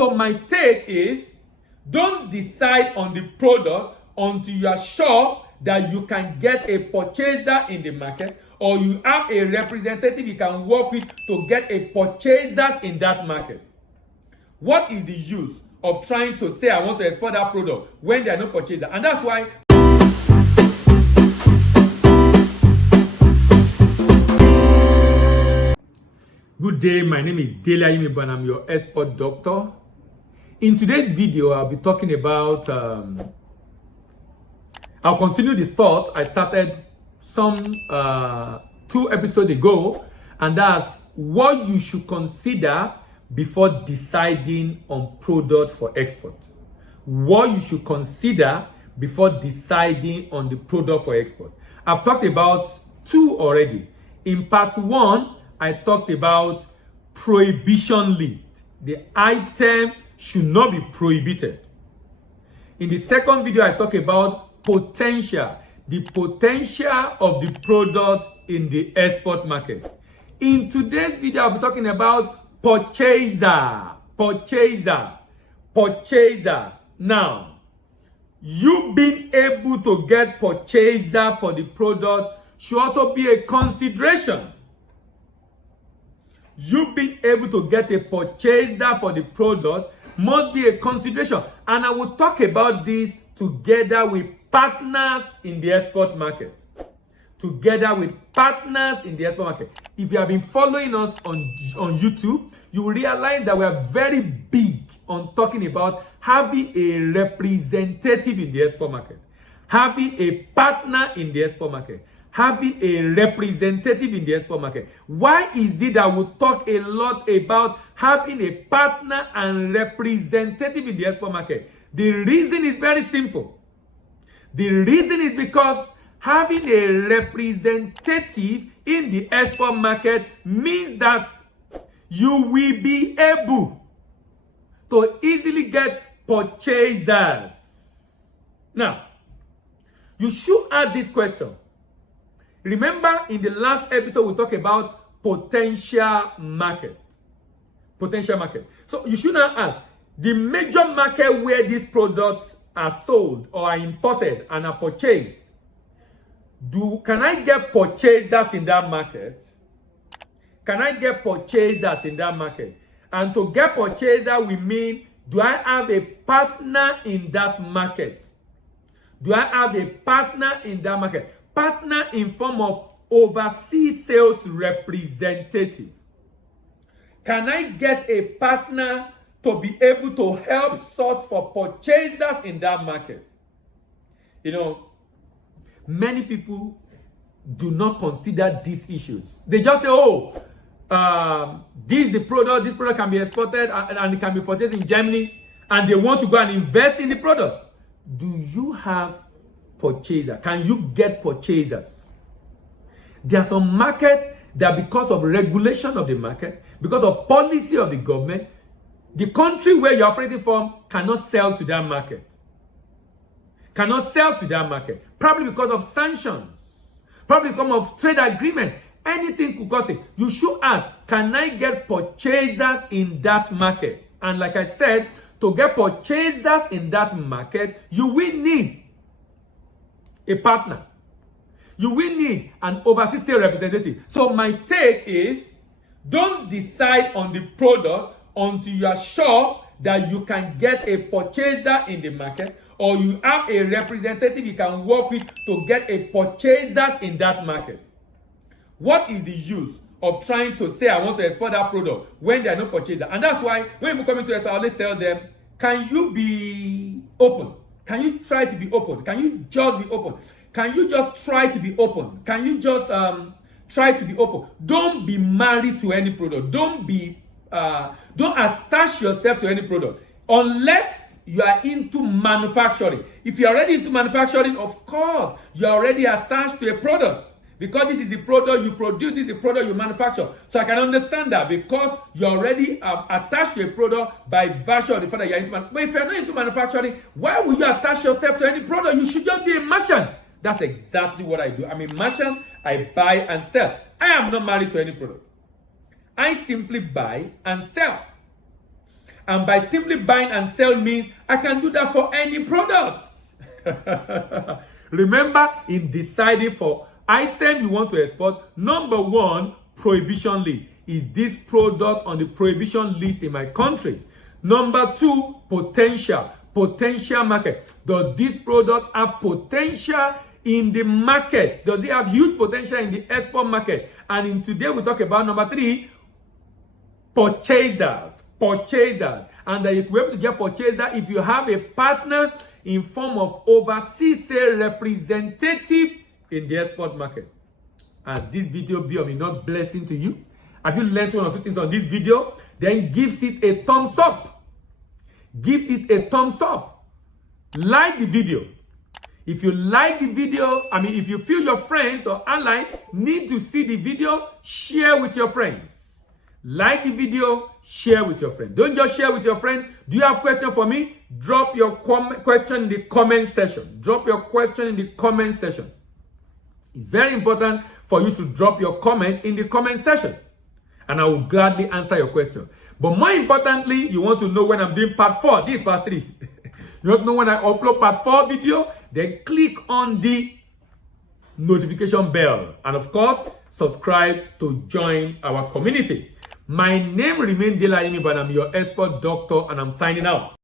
So my take is, don't decide on the product until you are sure that you can get a purchaser in the market, or you have a representative you can work with to get a purchasers in that market. What is the use of trying to say I want to export that product when there are no purchaser? And that's why good day, my name is Dele Ayimibo and I'm your export doctor. In today's video, I'll be talking about, I'll continue the thought I started some 2 episodes ago, and that's what you should consider before deciding on product for export. What you should consider before deciding on the product for export. I've talked about 2 already. In part 1, I talked about prohibition list. The item should not be prohibited. In the second video, I talk about potential, the potential of the product in the export market. In today's video, I'll be talking about purchaser. Now, you being able to get purchaser for the product should also be a consideration. You being able to get a purchaser for the product must be a consideration. And I will talk about this together with partners in the export market. Together with partners in the export market. If you have been following us on YouTube, you will realize that we are very big on talking about having a representative in the export market, having a partner in the export market, having a representative in the export market. Why is it that we talk a lot about having a partner and representative in the export market? The reason is very simple. The reason is because having a representative in the export market means that you will be able to easily get purchasers. Now, you should ask this question. Remember, in the last episode, we talked about potential market. Potential market. So you should now ask, the major market where these products are sold or are imported and are purchased, can I get purchasers in that market? Can I get purchasers in that market? And to get purchaser, we mean, do I have a partner in that market? Do I have a partner in that market? Partner in form of overseas sales representative. Can I get a partner to be able to help source for purchasers in that market? You know, many people do not consider these issues. They just say, oh, this is the product, this product can be exported and it can be purchased in Germany, and they want to go and invest in the product. Do you have purchaser? Can you get purchasers? There are some markets that, because of regulation of the market, because of policy of the government, the country where you're operating from cannot sell to that market. Cannot sell to that market. Probably because of sanctions. Probably because of trade agreement. Anything could cause it. You should ask, can I get purchasers in that market? And like I said, to get purchasers in that market, you will need a partner. You will need an overseas sales representative. So my take is, don't decide on the product until you are sure that you can get a purchaser in the market, or you have a representative you can work with to get a purchasers in that market. What is the use of trying to say I want to export that product when there are no purchaser? And that's why when people come into export, I always tell them, can you be open? Can you try to be open? Can you just be open? Can you just try to be open? Can you just try to be open? Don't be married to any product. Don't attach yourself to any product unless you are into manufacturing. If you're already into manufacturing, of course, you're already attached to a product. Because this is the product you produce, this is the product you manufacture. So I can understand that, because you're already attached to a product by virtue of the fact that you're into manufacturing. But if you're not into manufacturing, why would you attach yourself to any product? You should just be a merchant. That's exactly what I do. I'm a merchant. I buy and sell. I am not married to any product. I simply buy and sell. And by simply buying and sell means I can do that for any product. Remember, in deciding for item you want to export, number one, prohibition list. Is this product on the prohibition list in my country? Number two, potential market. Does this product have potential in the market? Does it have huge potential in the export market? And in today we talk about number three, purchasers. And that you will be able to get purchaser if you have a partner in form of overseas sales representative in the export market. Has this video be of enough blessing to you? Have you learned one or two things on this video? Then give it a thumbs up. Give it a thumbs up. Like the video. If you like the video, if you feel your friends or allies need to see the video, share with your friends. Like the video, share with your friend. Don't just share with your friend. Do you have question for me? Drop your question in the comment section. Drop your question in the comment section. It's very important for you to drop your comment in the comment section, and I will gladly answer your question. But more importantly, you want to know when I'm doing part 4. This is part 3. You want to know when I upload part 4 video? Then click on the notification bell, and of course, subscribe to join our community. My name remains Delayemi, but I'm your expert doctor, and I'm signing out.